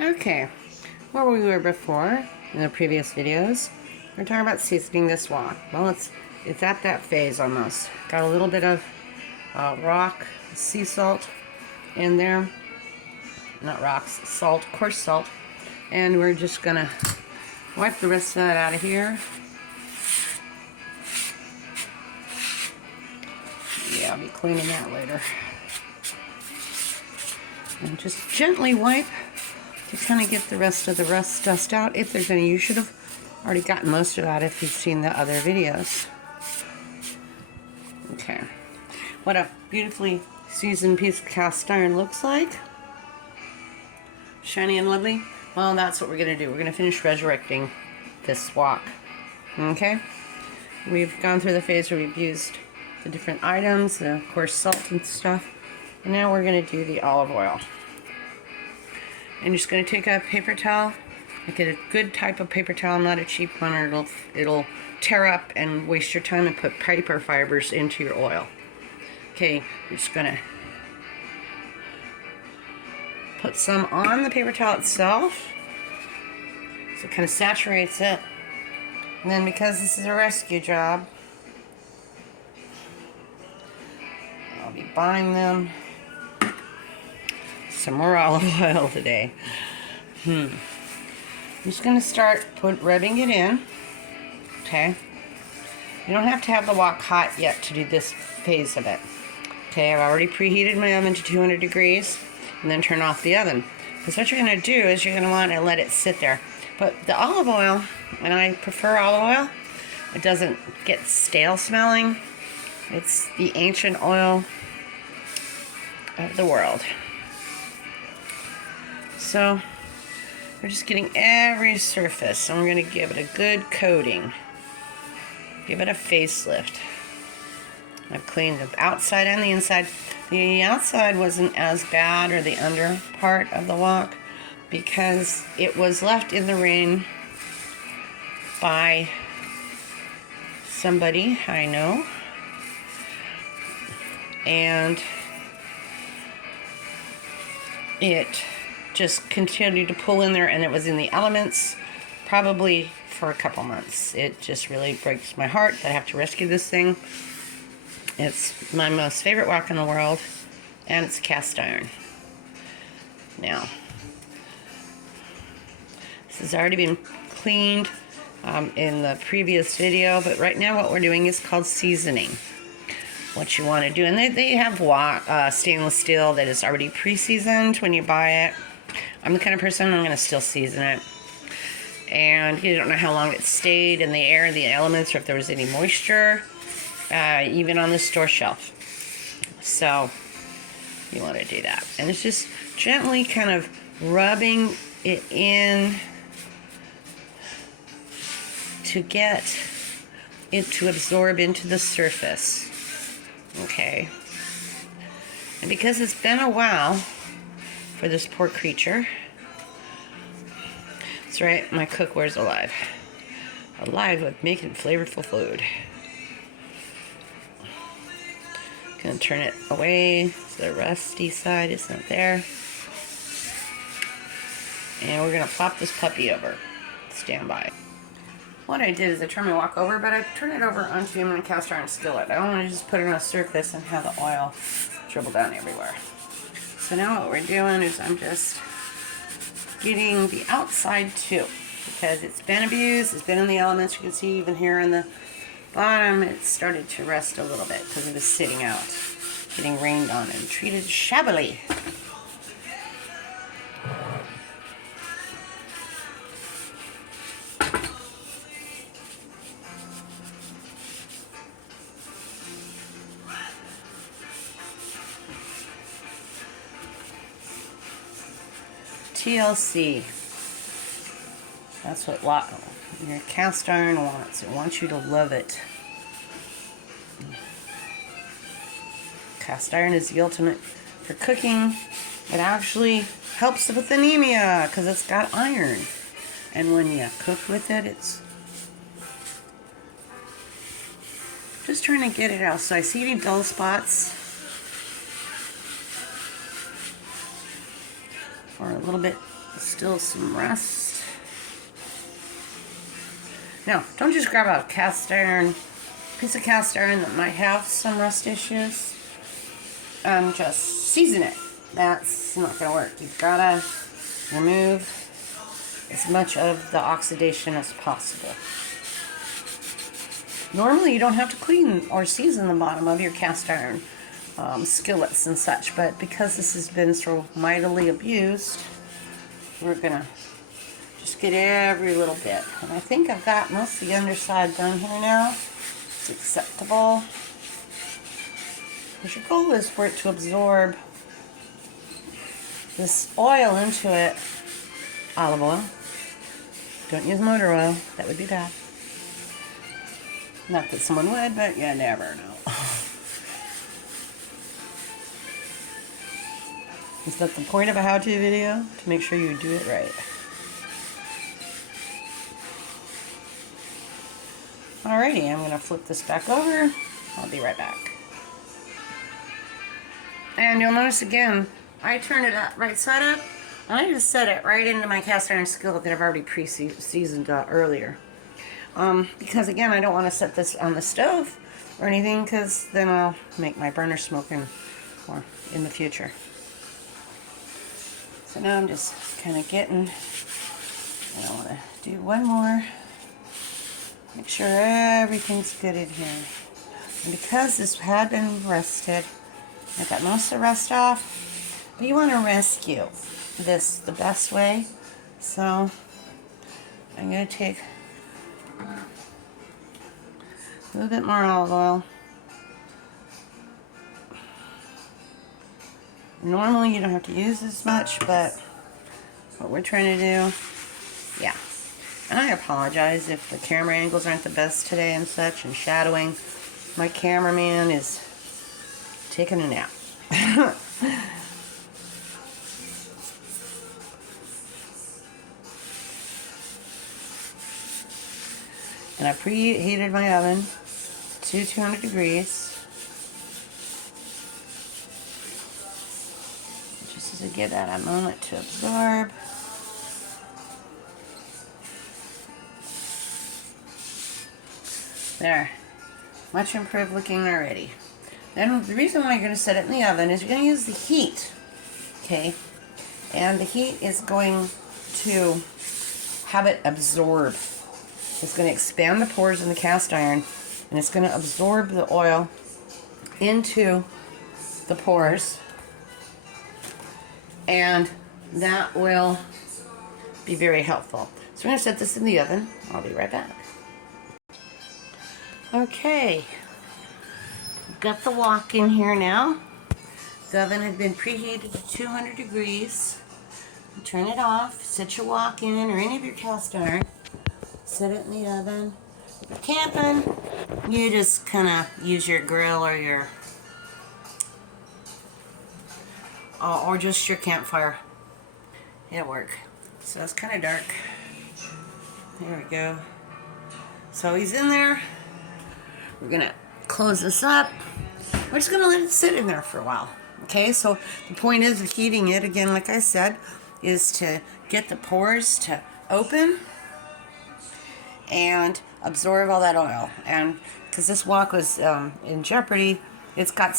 Okay, where we were before in the previous videos, we're talking about seasoning this wok. Well, it's at that phase almost. Got a little bit of rock sea salt in there, not rocks, salt, coarse salt, and we're just gonna wipe the rest of that out of here. Yeah, I'll be cleaning that later. And just gently wipe to kind of get the rest of the rust dust out. If there's any, you should have already gotten most of that if you've seen the other videos. Okay, what a beautifully seasoned piece of cast iron looks like. Shiny and lovely. Well, that's what we're going to do. We're going to finish resurrecting this wok. Okay, we've gone through the phase where we've used the different items, the of course salt and stuff, and now we're going to do the olive oil. I'm just going to take a paper towel, get a good type of paper towel, not a cheap one, or it'll tear up and waste your time, and put paper fibers into your oil. Okay, I'm just going to put some on the paper towel itself, so it kind of saturates it. And then because this is a rescue job, I'll be buying them some more olive oil today. I'm just going to start rubbing it in. Okay. You don't have to have the wok hot yet to do this phase of it. Okay, I've already preheated my oven to 200 degrees and then turn off the oven. Because what you're going to do is you're going to want to let it sit there. But the olive oil, and I prefer olive oil, it doesn't get stale smelling. It's the ancient oil of the world. So we're just getting every surface, and we're going to give it a good coating. Give it a facelift. I've cleaned the outside and the inside. The outside wasn't as bad, or the under part of the wok, because it was left in the rain by somebody I know. And it just continued to pull in there, and it was in the elements probably for a couple months. It just really breaks my heart that I have to rescue this thing. It's my most favorite wok in the world, and it's cast iron. Now, this has already been cleaned in the previous video, but right now what we're doing is called seasoning. What you want to do, and they have stainless steel that is already pre-seasoned when you buy it. I'm the kind of person, I'm going to still season it. And you don't know how long it stayed in the air, the elements, or if there was any moisture, even on the store shelf. So you want to do that. And it's just gently kind of rubbing it in to get it to absorb into the surface. Okay. And because it's been a while for this poor creature, that's right, my cookware's alive. Alive with making flavorful food. Gonna turn it away so the rusty side isn't there. And we're gonna plop this puppy over. Stand by. What I did is I turned my wok over, but I turned it over onto a cast iron skillet. I don't want to just put it on a surface and have the oil dribble down everywhere. So now what we're doing is I'm just getting the outside too, because it's been abused, it's been in the elements. You can see even here in the bottom it started to rust a little bit because it was sitting out, getting rained on and treated shabbily. TLC. That's what your cast iron wants. It wants you to love it. Cast iron is the ultimate for cooking. It actually helps with anemia because it's got iron. And when you cook with it, it's just trying to get it out. So I see any dull spots, or a little bit Still some rust. Now, don't just grab a piece of cast iron that might have some rust issues and just season it. That's not going to work. You've got to remove as much of the oxidation as possible. Normally, you don't have to clean or season the bottom of your cast iron skillets and such, but because this has been so mightily abused, we're going to just get every little bit. And I think I've got most of the underside done here now. It's acceptable. Because your goal is for it to absorb this oil into it. Olive oil. Don't use motor oil. That would be bad. Not that someone would, but you never know. Is that the point of a how-to video? To make sure you do it right. Alrighty, I'm going to flip this back over. I'll be right back. And you'll notice again, I turned it up right side up, and I just set it right into my cast iron skillet that I've already pre-seasoned earlier. Because again, I don't want to set this on the stove or anything, because then I'll make my burner smoking more in the future. So now I'm just kind of getting, and I want to do one more. Make sure everything's good in here. And because this had been rusted, I got most of the rust off, but you want to rescue this the best way. So I'm going to take a little bit more olive oil. Normally you don't have to use as much, but what we're trying to do, yeah. And I apologize if the camera angles aren't the best today and such, and shadowing. My cameraman is taking a nap. And I preheated my oven to 200 degrees. Just to give that a moment to absorb. There. Much improved looking already. Then the reason why you're going to set it in the oven is you're going to use the heat. Okay? And the heat is going to have it absorb. It's going to expand the pores in the cast iron, and it's going to absorb the oil into the pores, and that will be very helpful. So we're going to set this in the oven. I'll be right back. Okay, got the wok in here now. The oven had been preheated to 200 degrees. Turn it off, set your wok in, or any of your cast iron. Set it in the oven. If you're camping, you just kind of use your grill or your, or just your campfire. It'll work. So it's kind of dark. There we go. So he's in there. We're gonna close this up. We're just gonna let it sit in there for a while. Okay, so the point is of heating it, again, like I said, is to get the pores to open and absorb all that oil. And because this wok was in jeopardy, it's got